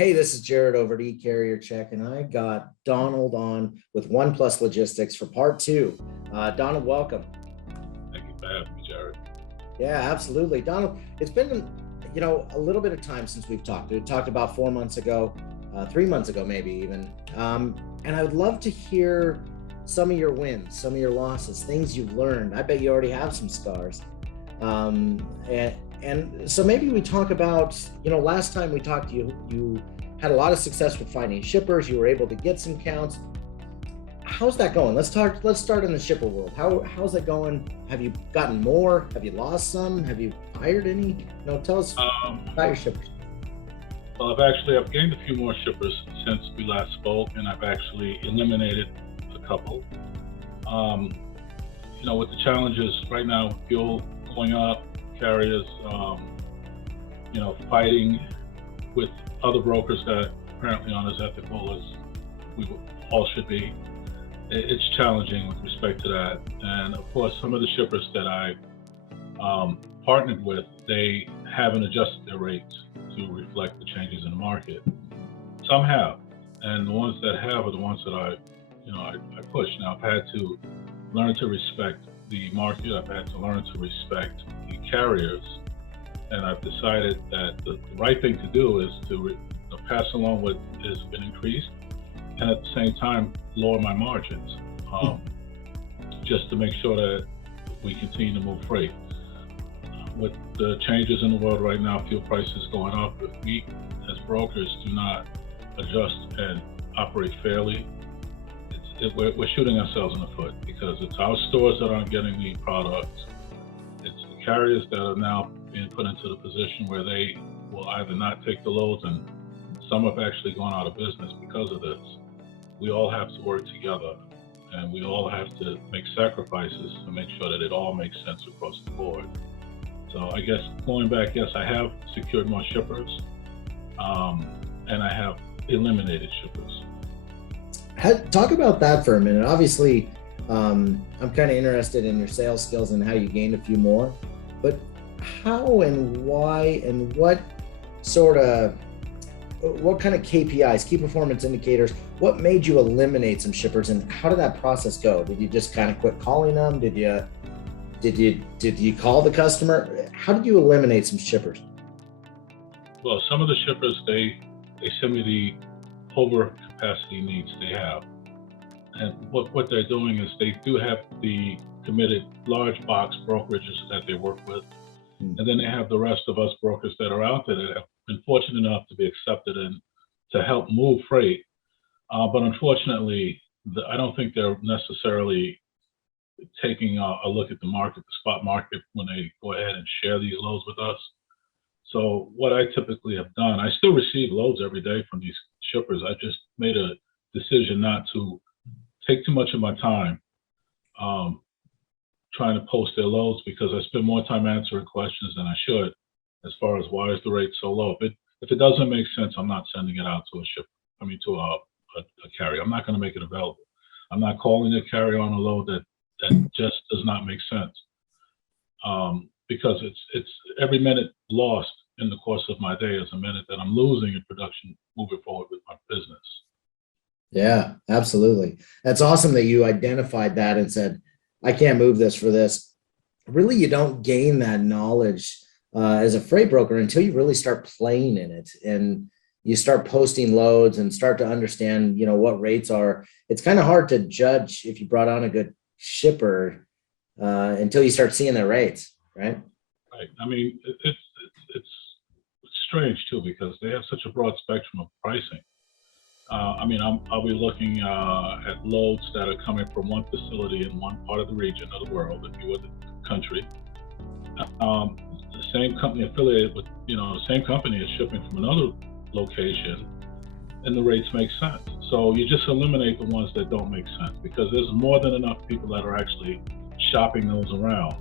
Hey, this is Jared over at eCarrier Check, and I got Donald on with One Plus Logistics for part two. Donald, welcome. Thank you for having me, Jared. Yeah, absolutely. Donald, it's been, a little bit of time since we've talked. We talked about 4 months ago, 3 months ago, maybe even. And I would love to hear some of your wins, some of your losses, things you've learned. I bet you already have some scars. And so maybe we talk about, last time we talked to you, you had a lot of success with finding shippers. You were able to get some counts. How's that going? Let's start in the shipper world. How's that going? Have you gotten more? Have you lost some? Have you hired any? Tell us about your shippers. Well, I've gained a few more shippers since we last spoke, and I've actually eliminated a couple. With the challenges right now, fuel going up, carriers, fighting with other brokers that apparently aren't as ethical as we all should be. It's challenging with respect to that. And of course, some of the shippers that I partnered with, they haven't adjusted their rates to reflect the changes in the market. Some have, and the ones that have are the ones that I push. Now, I've had to learn to respect the market. I've had to learn to respect the carriers, and I've decided that the right thing to do is to pass along what has been increased, and at the same time lower my margins, just to make sure that we continue to move freight. With the changes in the world right now, fuel prices going up, if we as brokers do not adjust and operate fairly, we're shooting ourselves in the foot, because it's our stores that aren't getting the products. It's the carriers that are now being put into the position where they will either not take the loads, and some have actually gone out of business because of this. We all have to work together, and we all have to make sacrifices to make sure that it all makes sense across the board. So I guess going back, yes, I have secured more shippers, and I have eliminated shippers. Talk about that for a minute. Obviously, I'm kind of interested in your sales skills and how you gained a few more, but how and why and what kind of KPIs, key performance indicators, what made you eliminate some shippers, and how did that process go? Did you just kind of quit calling them? Did you call the customer? How did you eliminate some shippers? Well, some of the shippers, they send me the over capacity needs they have. And what they're doing is they do have the committed large box brokerages that they work with. And then they have the rest of us brokers that are out there that have been fortunate enough to be accepted and to help move freight. But unfortunately, I don't think they're necessarily taking a look at the market, the spot market, when they go ahead and share these loads with us. So what I typically have done, I still receive loads every day from these shippers. I just made a decision not to take too much of my time trying to post their loads, because I spend more time answering questions than I should as far as why is the rate so low. If it doesn't make sense, I'm not sending it out to to a carrier. I'm not going to make it available. I'm not calling a carrier on a load that just does not make sense, because it's every minute lost in the course of my day is a minute that I'm losing in production moving forward with my business. Yeah, absolutely. That's awesome that you identified that and said, I can't move this for this. Really, you don't gain that knowledge as a freight broker until you really start playing in it and you start posting loads and start to understand, what rates are. It's kind of hard to judge if you brought on a good shipper until you start seeing their rates, right? Right. I mean, it's strange too, because they have such a broad spectrum of pricing. I'll be looking at loads that are coming from one facility in one part of the region of the world, if you would, the country. The same company affiliated with, the same company is shipping from another location, and the rates make sense. So you just eliminate the ones that don't make sense, because there's more than enough people that are actually shopping those around.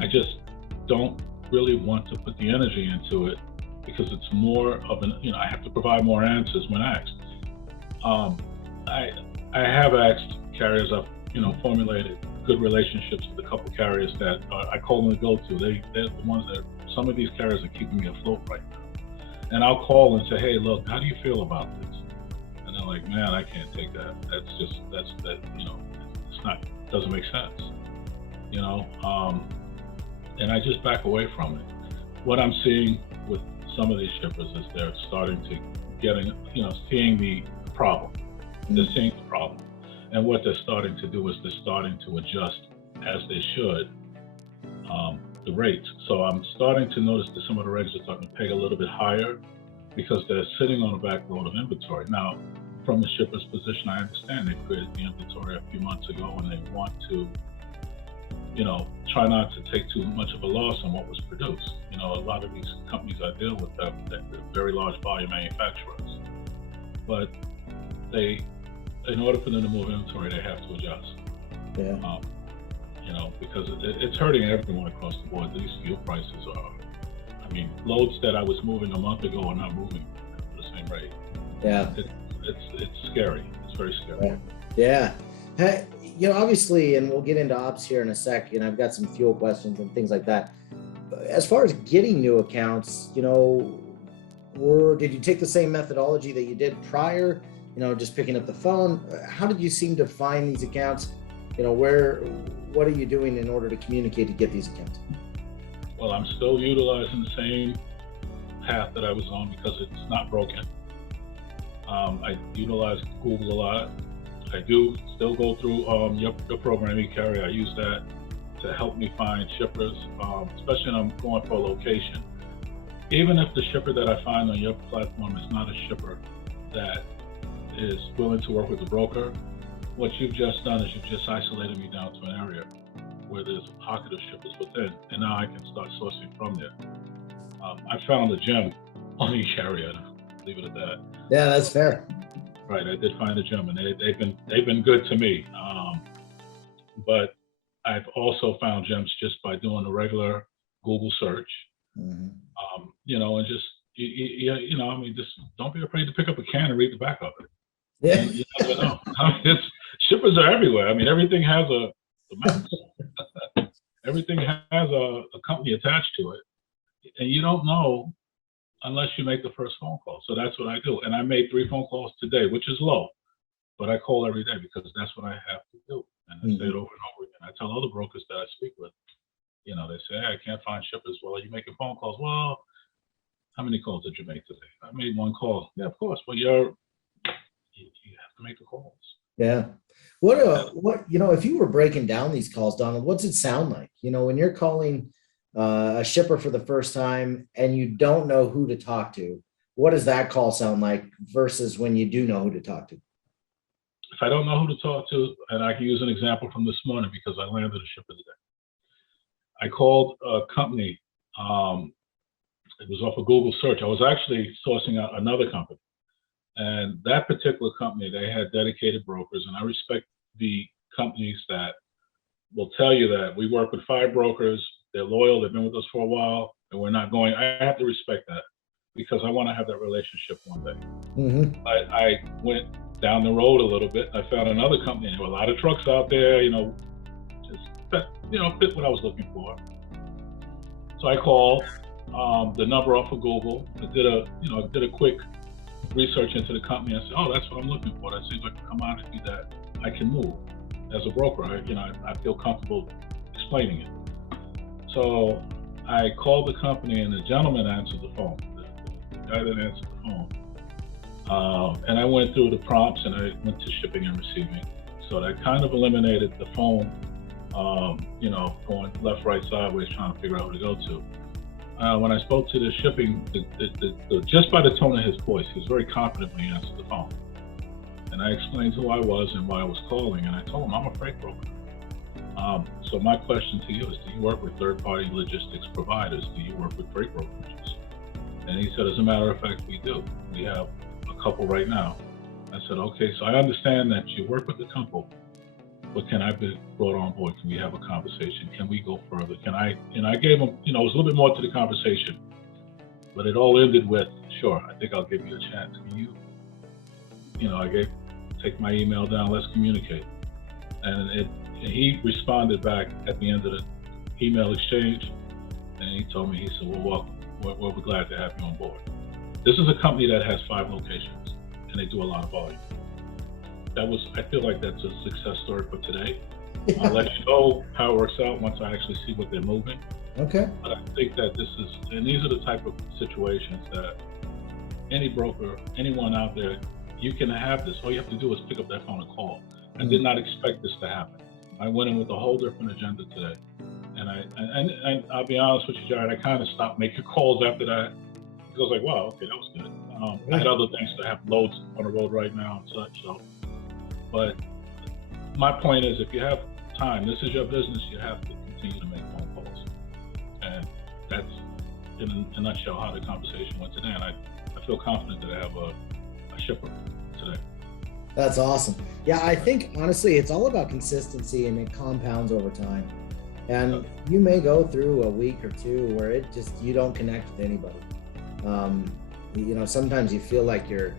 I just don't really want to put the energy into it, because it's more of I have to provide more answers when asked. I have asked carriers. I've formulated good relationships with a couple carriers that I call them the GoTo. They're the ones that, some of these carriers are keeping me afloat right now. And I'll call and say, hey, look, how do you feel about this? And they're like, man, I can't take that. It's not, doesn't make sense, you know? And I just back away from it. What I'm seeing with some of these shippers is they're starting to seeing the problem. They're seeing the problem. And what they're starting to do is they're starting to adjust, as they should, the rates. So I'm starting to notice that some of the regs are starting to pay a little bit higher because they're sitting on a backload of inventory. Now, from the shipper's position, I understand they created the inventory a few months ago and they want to, try not to take too much of a loss on what was produced. A lot of these companies I deal with, they're very large volume manufacturers, but in order for them to move inventory, they have to adjust. Yeah. Because it's hurting everyone across the board. These fuel prices are, loads that I was moving a month ago are not moving at the same rate. Yeah. It's scary. It's very scary. Yeah. Hey, obviously, and we'll get into ops here in a sec, I've got some fuel questions and things like that. As far as getting new accounts, did you take the same methodology that you did prior, just picking up the phone? How did you seem to find these accounts? What are you doing in order to communicate to get these accounts? Well, I'm still utilizing the same path that I was on because it's not broken. I utilize Google a lot. I do still go through your program, eCarrier. I use that to help me find shippers, especially when I'm going for a location. Even if the shipper that I find on your platform is not a shipper that is willing to work with a broker, what you've just done is you've just isolated me down to an area where there's a pocket of shippers within, and now I can start sourcing from there. I found a gem on eCarrier, leave it at that. Yeah, that's fair. Right, I did find a gem, and they've been good to me. But I've also found gems just by doing a regular Google search. Mm-hmm. And just just don't be afraid to pick up a can and read the back of it. Yeah. And you never know. Shippers are everywhere. Everything has everything has a company attached to it, and you don't know unless you make the first phone call. So that's what I do. And I made 3 phone calls today, which is low, but I call every day because that's what I have to do. And I say it over and over again. I tell other brokers that I speak with, they say, hey, I can't find shippers. Well, are you making phone calls? Well, how many calls did you make today? I made 1 call. Yeah, of course. Well, you have to make the calls. Yeah. What if you were breaking down these calls, Donald, what's it sound like? When you're calling a shipper for the first time and you don't know who to talk to, what does that call sound like versus when you do know who to talk to? If I don't know who to talk to, and I can use an example from this morning because I landed a shipper today. I called a company. It was off a Google search. I was actually sourcing out another company. And that particular company, they had dedicated brokers, and I respect the companies that will tell you that we work with 5 brokers, they're loyal, they've been with us for a while, and we're not going. I have to respect that because I want to have that relationship one day. Mm-hmm. I went down the road a little bit. I found another company. There were a lot of trucks out there, fit what I was looking for. So I called the number off of Google. I did a quick research into the company. I said, oh, that's what I'm looking for. That seems like a commodity that I can move as a broker. I feel comfortable explaining it. So I called the company, and the gentleman answered the phone. The guy that answered the phone. And I went through the prompts, and I went to shipping and receiving. So that kind of eliminated the phone, going left, right, sideways, trying to figure out who to go to. When I spoke to the shipping, just by the tone of his voice, he was very confident when he answered the phone. And I explained who I was and why I was calling, and I told him I'm a freight broker. So my question to you is, do you work with third-party logistics providers? Do you work with freight brokerages? And he said, as a matter of fact, we do. We have a couple right now. I said, okay, so I understand that you work with a couple, but can I be brought on board? Can we have a conversation? Can we go further? And I gave him, it was a little bit more to the conversation, but it all ended with, sure, I think I'll give you a chance. Can you, take my email down, let's communicate. And he responded back at the end of the email exchange, and he told me, he said, well, welcome. We're glad to have you on board. This is a company that has 5 locations, and they do a lot of volume. I feel like that's a success story for today. I'll let you know how it works out once I actually see what they're moving. Okay. But I think that these are the type of situations that any broker, anyone out there, you can have this. All you have to do is pick up that phone and call. I did not expect this to happen. I went in with a whole different agenda today. And I'll be honest with you, Jared, I kind of stopped making calls after that. Because I was like, wow, okay, that was good. I had other things to have loads on the road right now and such. So, but my point is, if you have time, this is your business, you have to continue to make phone calls. And that's, in a nutshell, how the conversation went today. And I feel confident that I have a shipper today. That's awesome. Yeah, I think honestly, it's all about consistency, and it compounds over time. And you may go through a week or two where you don't connect with anybody. Sometimes you feel like you're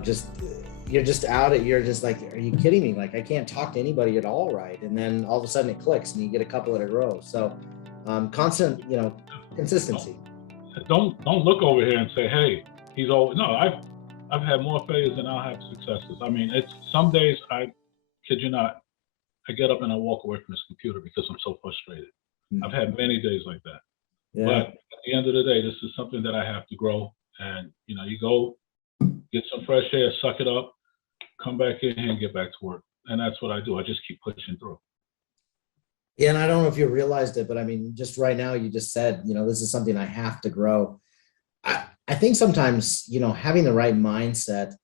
just out at, you're just like, are you kidding me? Like, I can't talk to anybody at all, right? And then all of a sudden it clicks and you get a couple in a row. So constant, consistency. Don't look over here and say, hey, he's always, no, I've had more failures than I'll have successes. I mean, it's some days, I kid you not, I get up and I walk away from this computer because I'm so frustrated. I've had many days like that. Yeah. But at the end of the day, this is something that I have to grow. And, you go get some fresh air, suck it up, come back in here and get back to work. And that's what I do. I just keep pushing through. Yeah, and I don't know if you realized it, but I mean, just right now, you just said, this is something I have to grow. I think sometimes, having the right mindset,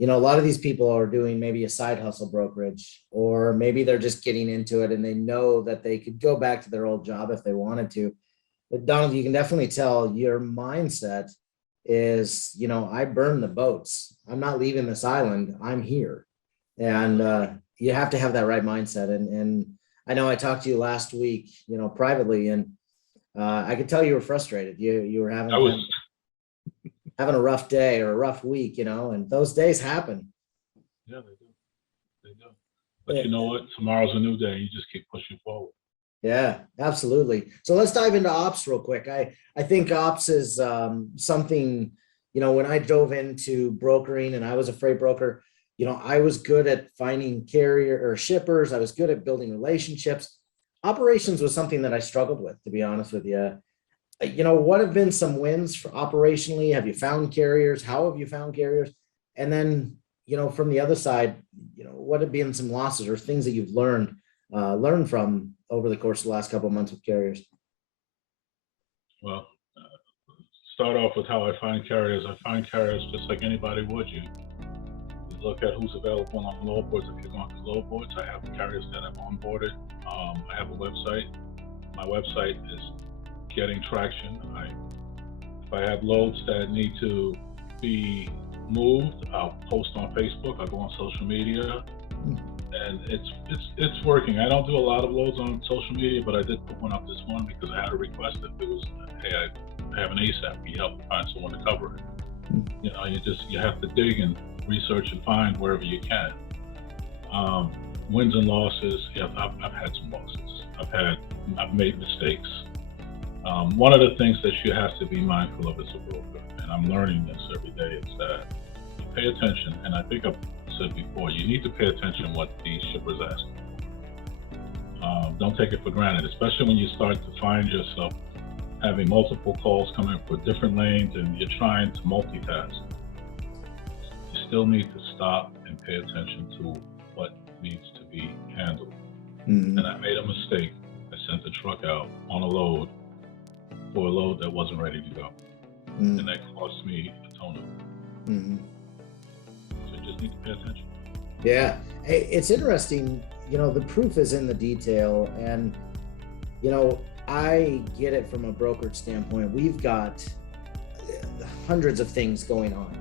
a lot of these people are doing maybe a side hustle brokerage, or maybe they're just getting into it and they know that they could go back to their old job if they wanted to. But Donald, you can definitely tell your mindset is, I burn the boats. I'm not leaving this island. I'm here. And you have to have that right mindset. And I know I talked to you last week, privately, and I could tell you were frustrated. You were having a rough day or a rough week, and those days happen. Yeah, they do. But you know what? Tomorrow's a new day. You just keep pushing forward. Yeah, absolutely. So let's dive into ops real quick. I think ops is something, when I dove into brokering and I was a freight broker, I was good at finding carrier or shippers. I was good at building relationships. Operations was something that I struggled with, to be honest with you. What have been some wins for operationally? Have you found carriers? How have you found carriers? And then, from the other side, what have been some losses or things that you've learned from over the course of the last couple of months with carriers? Well, start off with how I find carriers. I find carriers just like anybody would. You look at who's available on load boards. If you're going through load boards, I have carriers that I've onboarded. I have a website. My website is getting traction. If I have loads that need to be moved, I'll post on Facebook. I'll go on social media, and it's working. I don't do a lot of loads on social media, but I did put one up this morning because I had a request. It was, hey, I have an ASAP. Can you help me find someone to cover it? You have to dig and research and find wherever you can. Wins and losses. Yeah, I've had some losses. I've made mistakes. One of the things that you have to be mindful of as a broker, and I'm learning this every day, is that you pay attention. And I think I've said before, you need to pay attention to what these shippers ask for. Don't take it for granted, especially when you start to find yourself having multiple calls coming for different lanes and you're trying to multitask. You still need to stop and pay attention to what needs to be handled. And I made a mistake. I sent the truck out on a load for a load that wasn't ready to go. And that cost me a ton of it. So you just need to pay attention. Yeah, it's interesting. The proof is in the detail. And, I get it from a brokerage standpoint. We've got hundreds of things going on.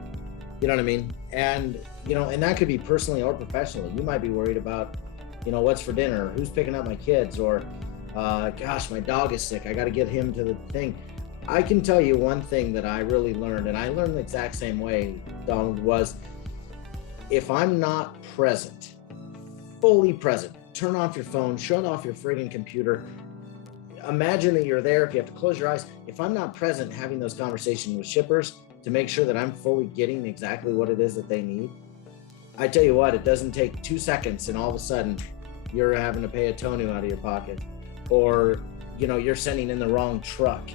You know what I mean? And, and that could be personally or professionally. You might be worried about, what's for dinner, who's picking up my kids, or, gosh, my dog is sick. I got to get him to the thing. I can tell you one thing that I really learned, and I learned the exact same way, Donald, was if I'm not present, fully present, turn off your phone, shut off your friggin' computer. imagine that you're there. If you have to close your eyes, if I'm not present having those conversations with shippers to make sure that I'm fully getting exactly what it is that they need, I tell you what, it doesn't take 2 seconds and all of a sudden you're having to pay a tonu out of your pocket, or you're sending in the wrong truck.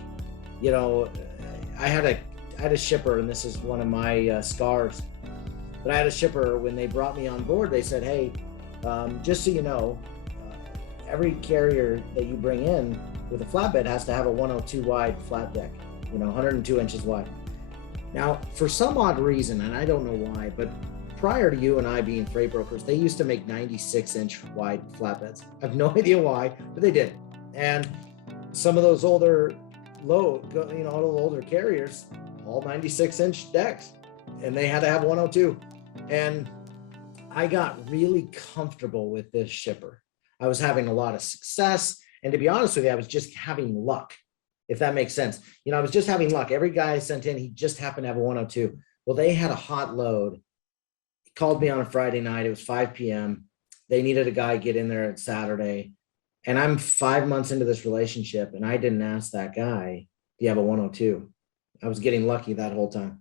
I had a shipper, and this is one of my scars, but I had a shipper, when they brought me on board, they said, hey, just so you know, every carrier that you bring in with a flatbed has to have a 102 wide flat deck, 102 inches wide. Now, for some odd reason, and I don't know why, but prior to you and I being freight brokers, they used to make 96-inch wide flatbeds. I have no idea why, but they did. And some of those older carriers, all 96-inch decks, and they had to have 102. And I got really comfortable with this shipper. I was having a lot of success. And to be honest with you, I was just having luck, if that makes sense. I was just having luck. Every guy I sent in, he just happened to have a 102. Well, they had a hot load. He called me on a Friday night. It was 5 p.m. They needed a guy get in there at Saturday. And I'm 5 months into this relationship, and I didn't ask that guy, do you have a 102? I was getting lucky that whole time.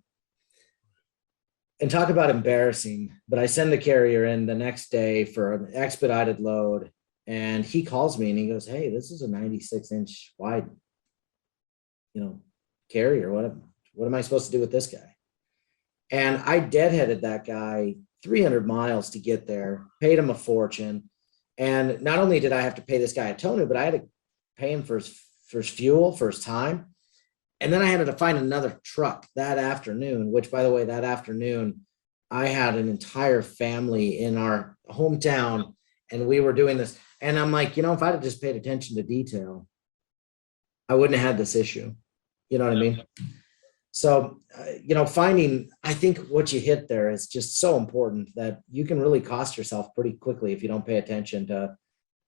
And talk about embarrassing, but I send the carrier in the next day for an expedited load, and he calls me and he goes, hey, this is a 96-inch wide, carrier. What am I supposed to do with this guy? And I deadheaded that guy 300 miles to get there, paid him a fortune. And not only did I have to pay this guy a tonu, but I had to pay him for his fuel, for his time. And then I had to find another truck that afternoon, which, by the way, that afternoon, I had an entire family in our hometown, and we were doing this. And I'm like, if I'd have just paid attention to detail, I wouldn't have had this issue. You know what I mean? So, I think what you hit there is just so important, that you can really cost yourself pretty quickly if you don't pay attention to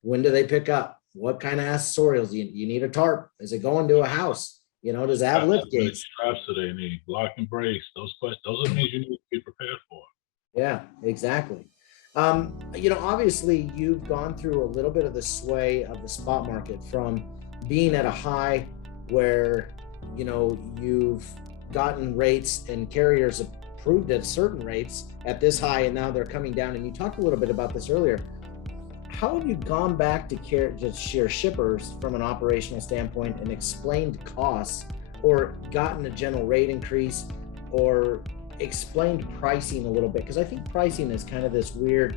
when do they pick up? What kind of accessorials? You need a tarp? Is it going to a house? Does it have lift gates? Straps do they need? Lock and brace? Those are things you need to be prepared for. Yeah, exactly. Obviously you've gone through a little bit of the sway of the spot market, from being at a high where, you've gotten rates and carriers approved at certain rates at this high, and now they're coming down. And you talked a little bit about this earlier. How have you gone back to share shippers from an operational standpoint and explained costs, or gotten a general rate increase, or explained pricing a little bit? Because I think pricing is kind of this weird,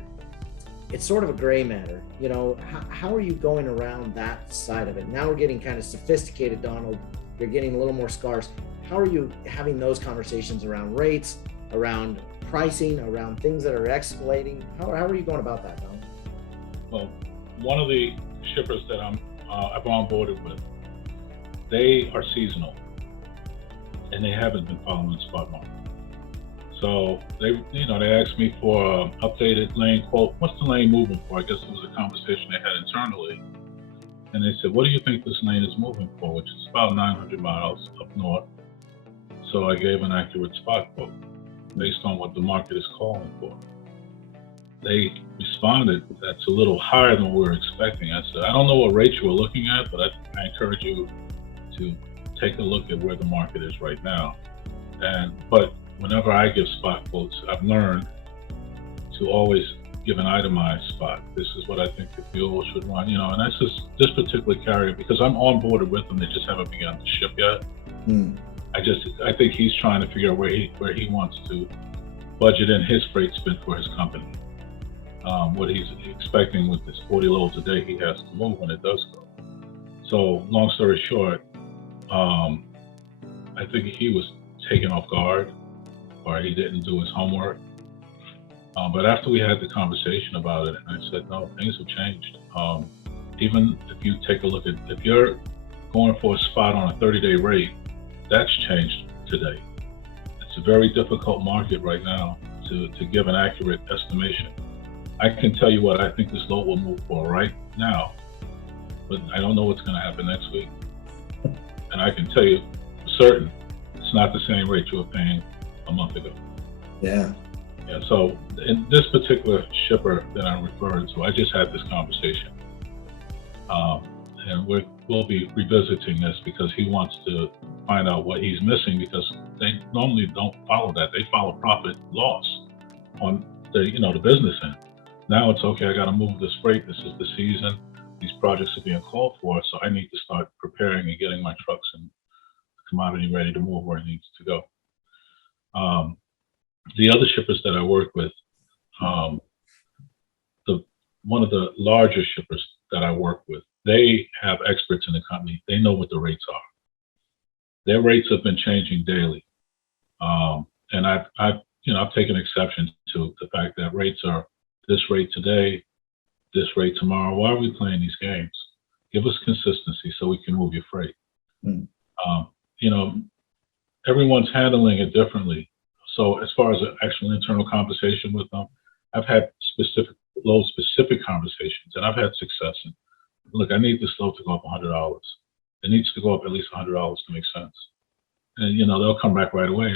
it's sort of a gray matter. How are you going around that side of it? Now we're getting kind of sophisticated, Donald. You're getting a little more scarce. How are you having those conversations around rates, around pricing, around things that are escalating? How are you going about that, Donald? Well, one of the shippers that I've onboarded with, they are seasonal, and they haven't been following the spot market. So they asked me for an updated lane quote. What's the lane moving for? I guess it was a conversation they had internally. And they said, what do you think this lane is moving for? Which is about 900 miles up north. So I gave an accurate spot quote based on what the market is calling for. They responded, that's a little higher than we were expecting. I said, I don't know what rate you were looking at, but I encourage you to take a look at where the market is right now. But whenever I give spot quotes, I've learned to always give an itemized spot. This is what I think the fuel should run, and that's just this particular carrier, because I'm on board with them. They just haven't begun to ship yet. I think he's trying to figure out where he wants to budget in his freight spend for his company. What he's expecting with this 40 loads a day he has to move when it does go. So long story short, I think he was taken off guard, or he didn't do his homework. But after we had the conversation about it, I said, no, things have changed. Even if you take a look at, if you're going for a spot on a 30-day rate, that's changed today. It's a very difficult market right now to give an accurate estimation. I can tell you what I think this load will move for right now, but I don't know what's going to happen next week. And I can tell you for certain, it's not the same rate you were paying a month ago. Yeah. Yeah. So in this particular shipper that I'm referring to, I just had this conversation. and we'll be revisiting this because he wants to find out what he's missing, because they normally don't follow that. They follow profit loss on the business end. Now it's okay. I got to move this freight. This is the season. These projects are being called for, so I need to start preparing and getting my trucks and commodity ready to move where it needs to go. The other shippers that I work with, one of the larger shippers that I work with, they have experts in the company. They know what the rates are. Their rates have been changing daily, and I've taken exception to the fact that rates are this rate today, this rate tomorrow. Why are we playing these games? Give us consistency so we can move your freight. Mm. Everyone's handling it differently. So as far as an actual internal conversation with them, I've had specific conversations, and I've had success. And look, I need this load to go up $100. It needs to go up at least $100 to make sense. And they'll come back right away.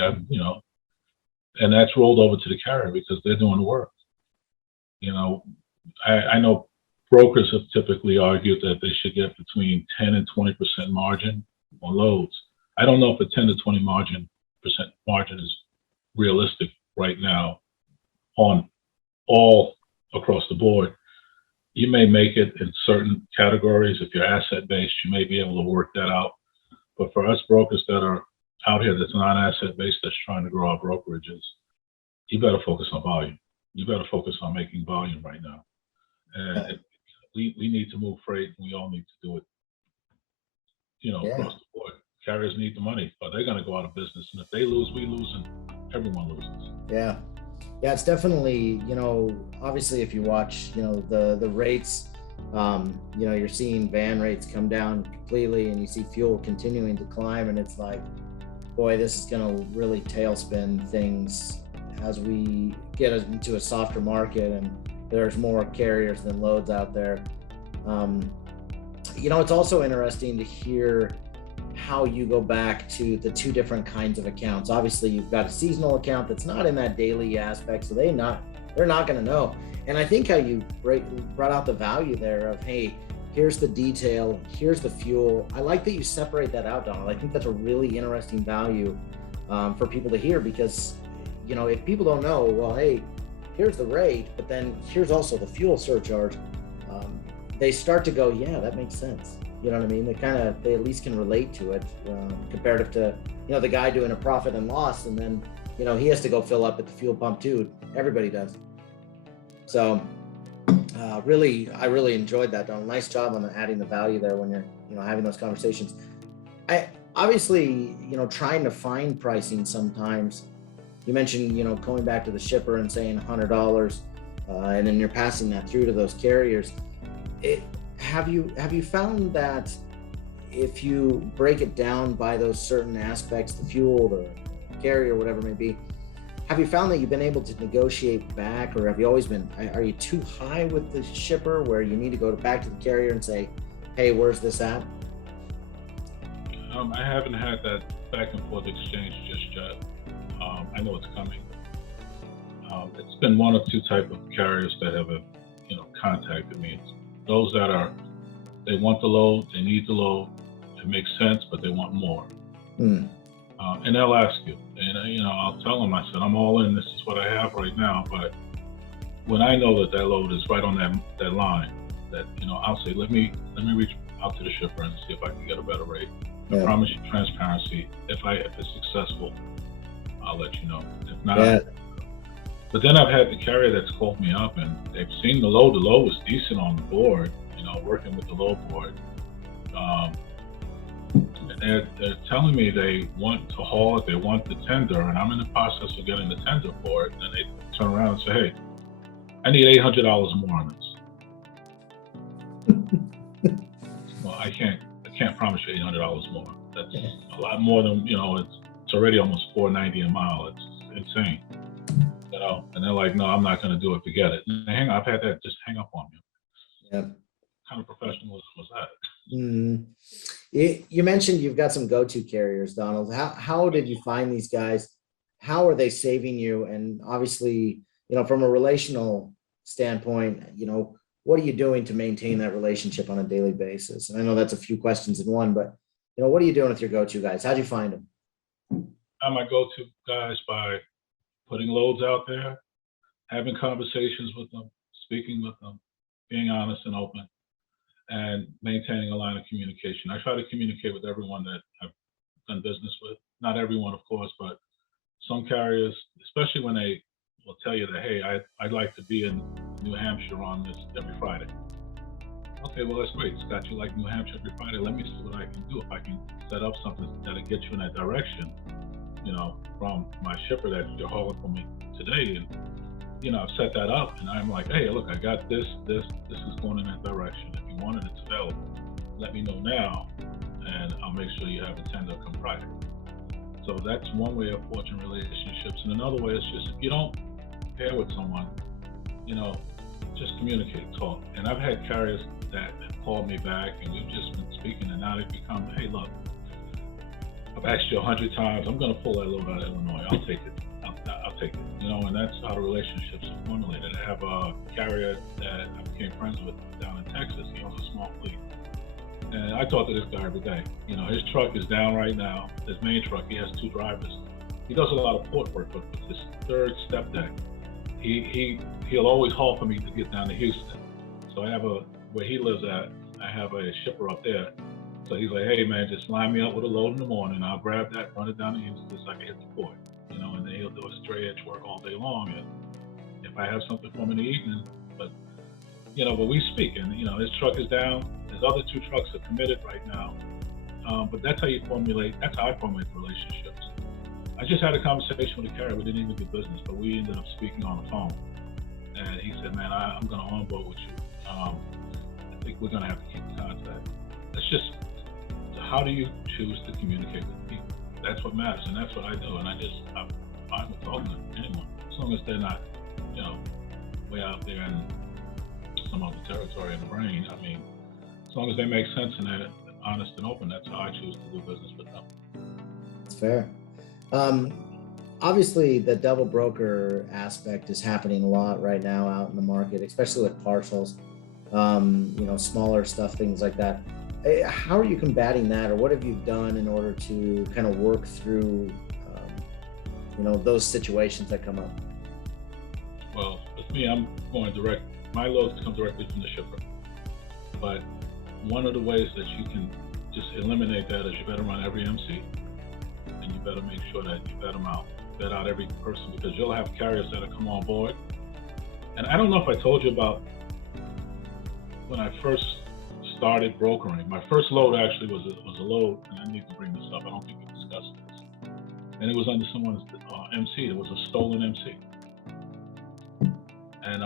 And that's rolled over to the carrier because they're doing the work. I know brokers have typically argued that they should get between 10 and 20% margin on loads. I don't know if a 10 to 20% margin is realistic right now on all across the board. You may make it in certain categories. If you're asset based, you may be able to work that out. But for us brokers that are out here that's non-asset based, that's trying to grow our brokerages, you better focus on volume. You better focus on making volume right now. And we need to move freight, and we all need to do it, across the board. Carriers need the money, or they're going to go out of business. And if they lose, we lose, and everyone loses. Yeah. Yeah, it's definitely, obviously if you watch, the rates, you're seeing van rates come down completely, and you see fuel continuing to climb, and it's like, boy, this is going to really tailspin things as we get into a softer market and there's more carriers than loads out there. It's also interesting to hear how you go back to the two different kinds of accounts. Obviously, you've got a seasonal account that's not in that daily aspect, so they're not going to know. And I think how you brought out the value there of, hey, here's the detail, here's the fuel. I like that you separate that out, Donald. I think that's a really interesting value for people to hear, because if people don't know, well, hey, here's the rate, but then here's also the fuel surcharge, they start to go, yeah, that makes sense. You know what I mean? They at least can relate to it, comparative to, the guy doing a profit and loss, and then, he has to go fill up at the fuel pump too. Everybody does. So I really enjoyed that, Donald. Nice job on adding the value there when you're, having those conversations. I obviously, trying to find pricing sometimes. You mentioned, going back to the shipper and saying $100, and then you're passing that through to those carriers. Have you found that if you break it down by those certain aspects, the fuel, the carrier, whatever it may be, have you found that you've been able to negotiate back, or have you always been, are you too high with the shipper where you need to go back to the carrier and say, hey, where's this at? I haven't had that back and forth exchange just yet. I know it's coming. It's been one of two type of carriers that have, contacted me. It's those that they want the load, they need the load, it makes sense, but they want more. And they'll ask you, and I'll tell them, I said, I'm all in. This is what I have right now. But when I know that load is right on that line, that I'll say, let me reach out to the shipper and see if I can get a better rate. I promise you transparency. If it's successful, I'll let you know. If not, but then I've had the carrier that's called me up and they've seen the load. The load was decent on the board, working with the load board. And they're telling me they want to haul it, they want the tender, and I'm in the process of getting the tender for it. And they turn around and say, hey, I need $800 more on this. Well, I can't promise you $800 more. That's a lot more than, it's already almost $4.90 a mile. It's insane. And they're like, no, I'm not going to do it. Forget it. And I've had that just hang up on me. Yeah. What kind of professionalism was that? Mm. You mentioned you've got some go-to carriers, Donald. How did you find these guys? How are they saving you? And obviously, from a relational standpoint, what are you doing to maintain that relationship on a daily basis? And I know that's a few questions in one, but what are you doing with your go-to guys? How'd you find them? My go-to guys by putting loads out there, having conversations with them, speaking with them, being honest and open, and maintaining a line of communication. I try to communicate with everyone that I've done business with. Not everyone, of course, but some carriers, especially when they will tell you that, hey, I'd like to be in New Hampshire on this every Friday. Okay, well, that's great. Scott, you like New Hampshire every Friday. Let me see what I can do. If I can set up something that'll get you in that direction, from my shipper that you're hauling for me today. And, I've set that up and I'm like, hey, look, I got this is going in that direction. If you want it, it's available. Let me know now and I'll make sure you have a tender come Friday. So that's one way of forging relationships. And another way is just, if you don't pair with someone, just communicate, talk. And I've had carriers that have called me back and we've just been speaking and now they've become, hey, look, I've asked you 100 times, I'm going to pull that load out of Illinois. I'll take it. I'll take it. And that's how the relationships are formulated. I have a carrier that I became friends with down in Texas. He owns a small fleet. And I talk to this guy every day. His truck is down right now. His main truck, he has 2 drivers. He does a lot of port work, but with his 3rd step deck, he'll always haul for me to get down to Houston. So I have where he lives at, I have a shipper up there. So he's like, hey man, just line me up with a load in the morning. I'll grab that, run it down to Houston so I can hit the port. And then he'll do a straight edge work all day long. And if I have something for him in the evening, but we speak and, his truck is down. His other 2 trucks are committed right now. But that's how I formulate relationships. I just had a conversation with a carrier. We didn't even do business, but we ended up speaking on the phone. And he said, man, I'm going to onboard with you. I think we're going to have to keep in contact. It's just, how do you choose to communicate with people? That's what matters, and that's what I do. And I'm fine with talking to anyone, as long as they're not, way out there in some other territory in the brain. I mean, as long as they make sense and they're honest and open, that's how I choose to do business with them. That's fair. Obviously, the double broker aspect is happening a lot right now out in the market, especially with partials, smaller stuff, things like that. How are you combating that, or what have you done in order to kind of work through, those situations that come up? Well, with me, I'm going direct. My loads come directly from the shipper. But one of the ways that you can just eliminate that is you better run every MC, and you better make sure that you vet them out. Vet out every person, because you'll have carriers that'll come on board. And I don't know if I told you about when I first started brokering. My first load actually was a load, and I need to bring this up. I don't think we discussed this. And it was under someone's MC. It was a stolen MC. And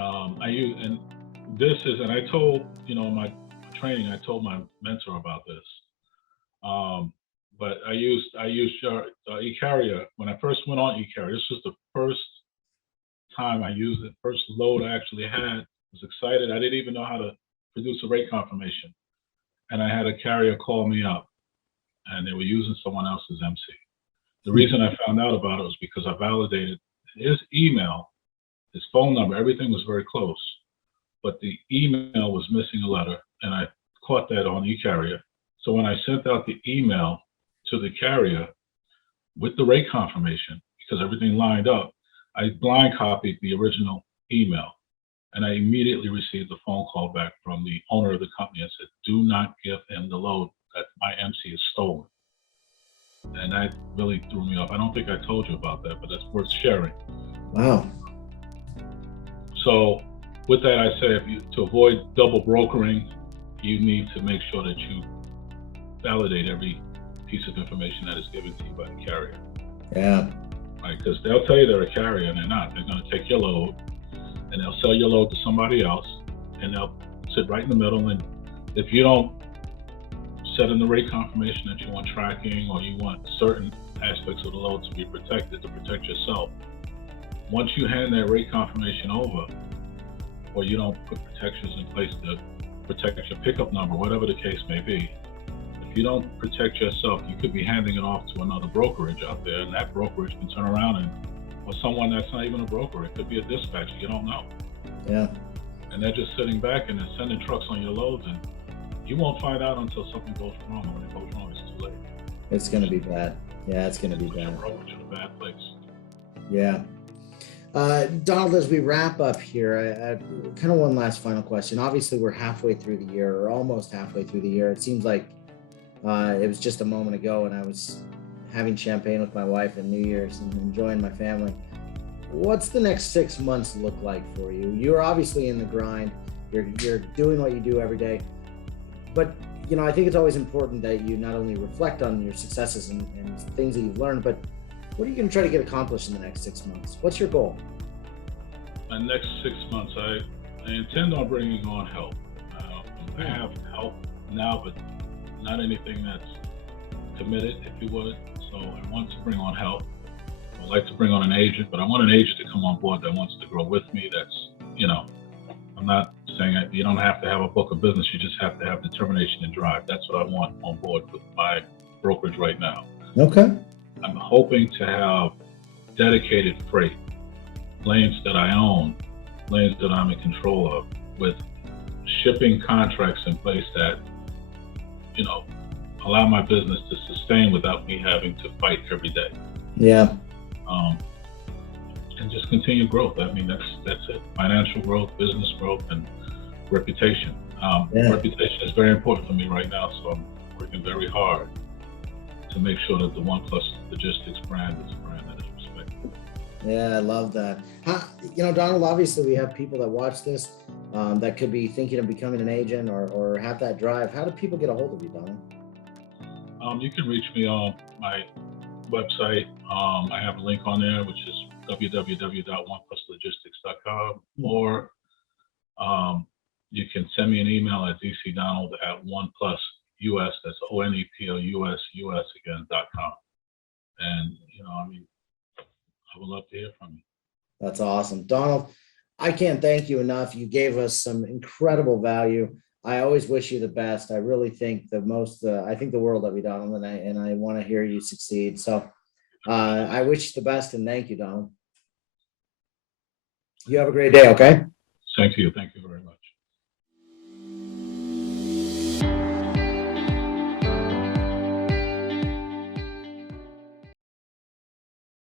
I told, in my training, I told my mentor about this. But I used your e-carrier when I first went on e-carrier. This was the first time I used it. First load I actually had. I was excited. I didn't even know how to produce a rate confirmation. And I had a carrier call me up, and they were using someone else's MC. The reason I found out about it was because I validated his email, his phone number, everything was very close, but the email was missing a letter, and I caught that on e-carrier. So when I sent out the email to the carrier with the rate confirmation, because everything lined up, I blind copied the original email. And I immediately received a phone call back from the owner of the company and said, do not give him the load, that my MC is stolen. And that really threw me off. I don't think I told you about that, but that's worth sharing. Wow. So with that, I say, to avoid double brokering, you need to make sure that you validate every piece of information that is given to you by the carrier. Yeah. Right, because they'll tell you they're a carrier and they're not. They're going to take your load, and they'll sell your load to somebody else, and they'll sit right in the middle. And if you don't set in the rate confirmation that you want tracking, or you want certain aspects of the load to be protected to protect yourself, once you hand that rate confirmation over, or you don't put protections in place to protect your pickup number, whatever the case may be, if you don't protect yourself, you could be handing it off to another brokerage out there, and that brokerage can turn around or someone that's not even a broker. It could be a dispatcher. You don't know. Yeah. and they're just sitting back and they're sending trucks on your loads, and you won't find out until something goes wrong. When it goes wrong, it's too late. It's going to be bad. Yeah, it's going to be Put your bad. brokerage in a bad place. Yeah. Donald, as we wrap up here, I kind of one last final question. Obviously, we're halfway through the year, or almost halfway through the year. It seems like it was just a moment ago, and I was having champagne with my wife at New Year's and enjoying my family. What's the next 6 months look like for you? You're obviously in the grind. You're doing what you do every day, but I think it's always important that you not only reflect on your successes and things that you've learned, but what are you going to try to get accomplished in the next 6 months? What's your goal? The next 6 months, I intend on bringing on help. I have help now, but not anything that's committed, if you would. So I want to bring on help. I'd like to bring on an agent, but I want an agent to come on board that wants to grow with me. That's, I'm not saying you don't have to have a book of business. You just have to have determination and drive. That's what I want on board with my brokerage right now. Okay. I'm hoping to have dedicated freight, lanes that I own, lanes that I'm in control of, with shipping contracts in place that, allow my business to sustain without me having to fight every day. Yeah. And just continue growth. I mean, that's it. Financial growth, business growth, and reputation. Reputation is very important for me right now, so I'm working very hard to make sure that the One Plus Logistics brand is a brand that is respected. Yeah, I love that. Donald, obviously we have people that watch this that could be thinking of becoming an agent or have that drive. How do people get a hold of you, Donald? You can reach me on my website. I have a link on there, which is www.onepluslogistics.com, or you can send me an email at dcdonald@oneplusus, that's ONEPLUS again.com. And, I would love to hear from you. That's awesome. Donald, I can't thank you enough. You gave us some incredible value. I always wish you the best. I really think I think the world of you, Donald, and I want to hear you succeed. So I wish you the best and thank you, Donald. You have a great day, okay? Thank you. Thank you very much.